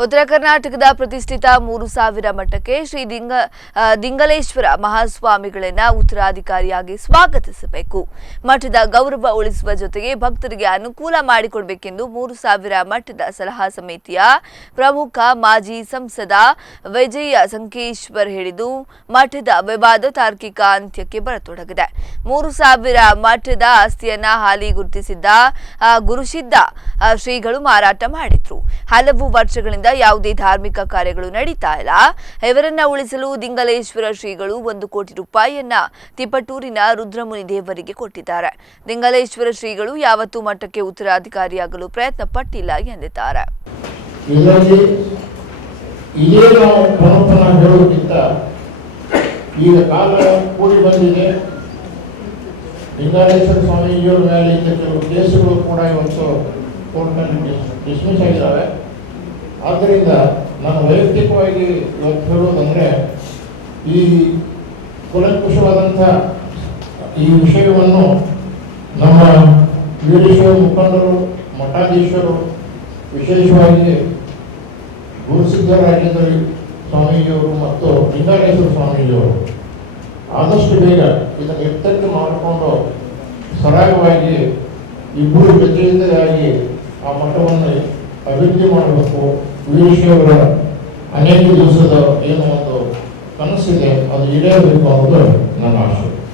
ಉತ್ತರ ಕರ್ನಾಟಕದ ಪ್ರತಿಷ್ಠಿತ 3000 ಮಠಕ್ಕೆ ಶ್ರೀ ದಿಂಗಲೇಶ್ವರ ಮಹಾಸ್ವಾಮಿಗಳನ್ನ ಉತ್ತರಾಧಿಕಾರಿಯಾಗಿ ಸ್ವಾಗತಿಸಬೇಕು. ಮಠದ ಗೌರವ ಉಳಿಸುವ ಜೊತೆಗೆ ಭಕ್ತರಿಗೆ ಅನುಕೂಲ ಮಾಡಿಕೊಡಬೇಕೆಂದು 3000 ಮಠದ ಸಲಹಾ ಸಮಿತಿಯ ಪ್ರಮುಖ ಮಾಜಿ ಸಂಸದ ವಿಜಯ ಸಂಕೇಶ್ವರ್ ಹೇಳಿದ್ದು, ಮಠದ ವಿವಾದ ತಾರ್ಕಿಕ ಅಂತ್ಯಕ್ಕೆ ಬರತೊಡಗಿದೆ. 3000 ಮಠದ ಆಸ್ತಿಯನ್ನ ಹಾಲಿ ಗುರುತಿಸಿದ್ದ ಗುರುಸಿದ್ಧ ಶ್ರೀಗಳು ಮಾರಾಟ ಮಾಡಿದ್ರು. ಹಲವು ವರ್ಷಗಳಿಂದ ಯಾವುದೇ ಧಾರ್ಮಿಕ ಕಾರ್ಯಗಳು ನಡೀತಾ ಇಲ್ಲ. ಇವರನ್ನ ಉಳಿಸಲು ದಿಂಗಲೇಶ್ವರ ಶ್ರೀಗಳು 1 ಕೋಟಿ ರೂಪಾಯಿಯನ್ನ ತಿಪಟೂರಿನ ರುದ್ರಮುನಿ ದೇವರಿಗೆ ಕೊಟ್ಟಿದ್ದಾರೆ. ದಿಂಗಲೇಶ್ವರ ಶ್ರೀಗಳು ಯಾವತ್ತೂ ಮಠಕ್ಕೆ ಉತ್ತರಾಧಿಕಾರಿಯಾಗಲು ಪ್ರಯತ್ನ ಪಟ್ಟಿಲ್ಲ ಎಂದಿದ್ದಾರೆ. ಈಗ ಕಾಲ ಕೂಡಿ ಬಂದಿದೆ. ಲಿಂಗಾಲೇಶ್ವರ ಸ್ವಾಮೀಜಿಯವರ ಮೇಲೆ ಇದ್ದ ಕೆಲವು ಕೇಸುಗಳು ಕೂಡ ಇವತ್ತು ಕೋರ್ಟ್ನಲ್ಲಿ ಡಿಸ್ಮಿಸ್ ಆಗಿದ್ದಾವೆ. ಆದ್ದರಿಂದ ನಾನು ವೈಯಕ್ತಿಕವಾಗಿ ಇವತ್ತು ಹೇಳುವುದಂದರೆ, ಈ ಕೂಲಂಕುಷವಾದಂಥ ಈ ವಿಷಯವನ್ನು ನಮ್ಮ ವೀರಶೈವ ಮುಖಂಡರು, ಮಠಾಧೀಶರು, ವಿಶೇಷವಾಗಿ ಗುರುಸಿದ್ದರಾಜೇಂದ್ರ ಸ್ವಾಮೀಜಿಯವರು ಮತ್ತು ಲಿಂಗಾಲೇಶ್ವರ ಸ್ವಾಮೀಜಿಯವರು ಆದಷ್ಟು ಬೇಗ ಇದನ್ನು ಎತ್ತಕ್ಕೆ ಮಾಡಿಕೊಂಡು ಸರಾಗವಾಗಿ ಇಬ್ಬರು ಜೊತೆಯಿಂದಾಗಿ ಆ ಮಠವನ್ನು ಅಭಿವೃದ್ಧಿ ಮಾಡಬೇಕು. ವೀರಶೈವರ ಅನೇಕ ದಿವಸದ ಏನೋ ಒಂದು ಕನಸಿದೆ, ಅದು ಈಡೇರಬೇಕು ಅನ್ನೋದು ನನ್ನ ಆಶೆ.